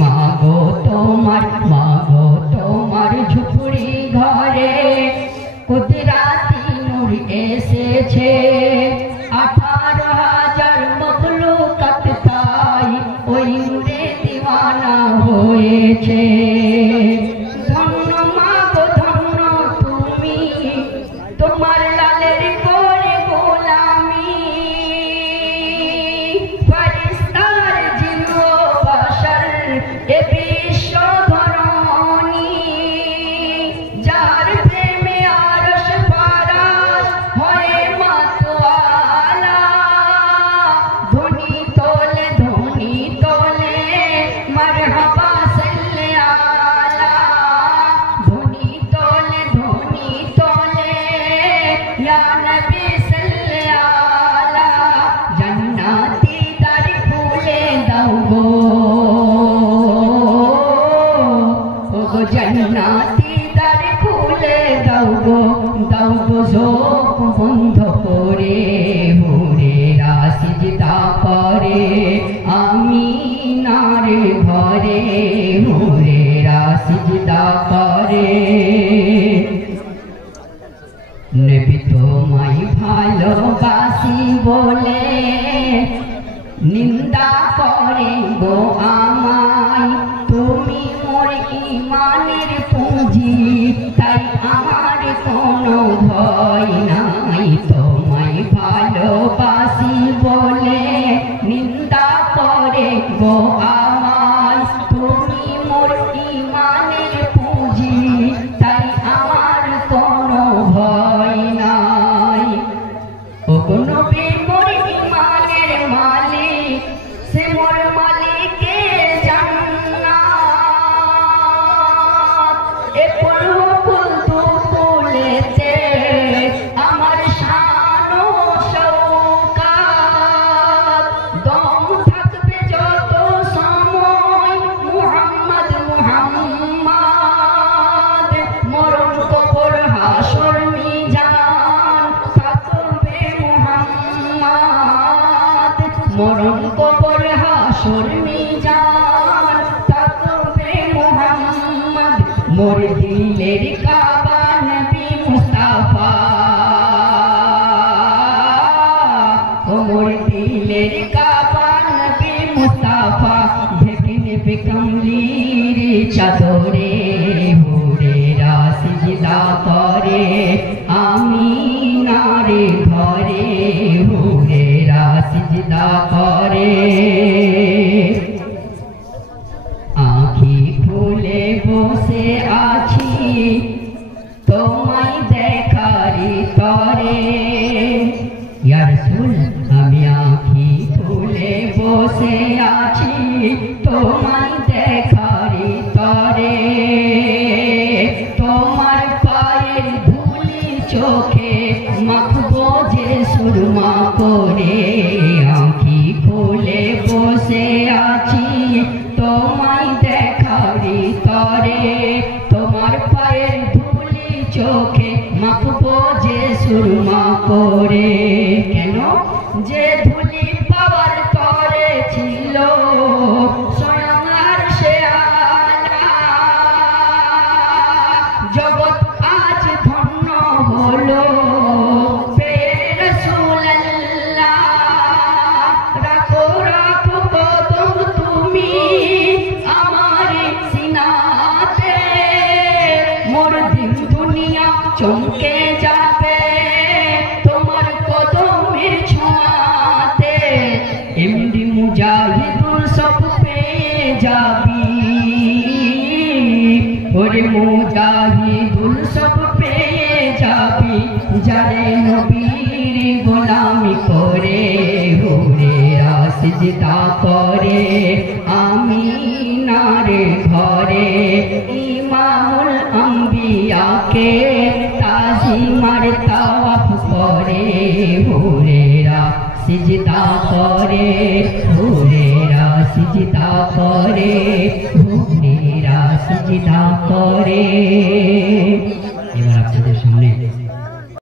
মাগো তোমার ঝুপড়ি ঘরে কুদরাতি নূর এসেছে 18,000 মখলুকাত তাই ওই নূরে দিওয়ানা হয়েছে। ধন্য মাগো ধন্য তুমি তোমার লালের করে গোলামি ফেরেশতার জিন ও বাশার এ বিশ্ব ধরণী যার প্রেমে আরশ ফারাশ হয়ে মাতোয়ালা ধ্বনি তোলে মারহাবা সাল্লি আলা ধ্বনি তোলে ইয়া নবী সাল্লি আলা জান্নাতি দ্বার খুলে দাও গো জান্নাতি দ্বার খুলে দাও গো চোখ বন্ধ করে হুরেরা সিজদা করে আমিনার ঘরে হুরেরা সিজদা করে। নবী তোমায় ভালোবাসি বলে নিন্দা করে গো আমায় তুমি মোর ইমানের পুঁজি তাই আমার কোনো ভয় নাই। তোমায় ভালোবাসি বলে নিন্দা করে গো আমায় তুমি মোর ইমানের পুঁজি তাই আমার কোনো ভয় নাই। ও নবী মোর ইমানের মালিক সে মোর মালিকের জান্নাত এ ফুল ফুলেতে আমার শান ও শওকাত দম থাকবে যত সময় মুহাম্মদ মরণ কবর হাসর মিজান থাকবে মুহাম্মদ মরণ কবর হাসর মিজান থাকবে মুহাম্মদ মোর দিলের কাবা নবী মুস্তাফা মোর দিলের কাবা নবী মুস্তাফা ঢেকে নেবে কমলির চাদরে হুরেরা সিজদা করে আমিনার ঘরে হুরেরা সিজদা করে। আঁখি খুলে বসে আছি তোমায় দেখারি তরে ইয়া রাসূল আমি আঁখি খুলে বসে আছি তোমায় দেখারি তরে তোমার পায়ের ধুলি চোখে মাখবো যে সুরমা করে আঁখি খুলে বসে আছি তোমায় দেখারি তরে তোমার পায়ের ধুলি চোখে মাখবো যে সুরমা করে। কেন যে ধুলি পাওয়ার তরে ছিল স্বয়ং আরশে আলা জগৎ আজ ধন্য হলো চমকে যাবে তোমার কদমের ছোঁয়াতে এমডি মুজাহিদুল সব পেয়ে যাবি ওরে মুজাহিদুল সব পেয়ে যাবি যারে নবীর গোলামি করে হুরেরা সিজদা করে আমিনার ঘরে ইমামুল আম্বিয়াকে তাজিমার তাওয়াফ করে হুরেরা সিজদা করে হুরেরা সিজদা করে হুরেরা সিজদা করে। এবার আপনাদের সামনে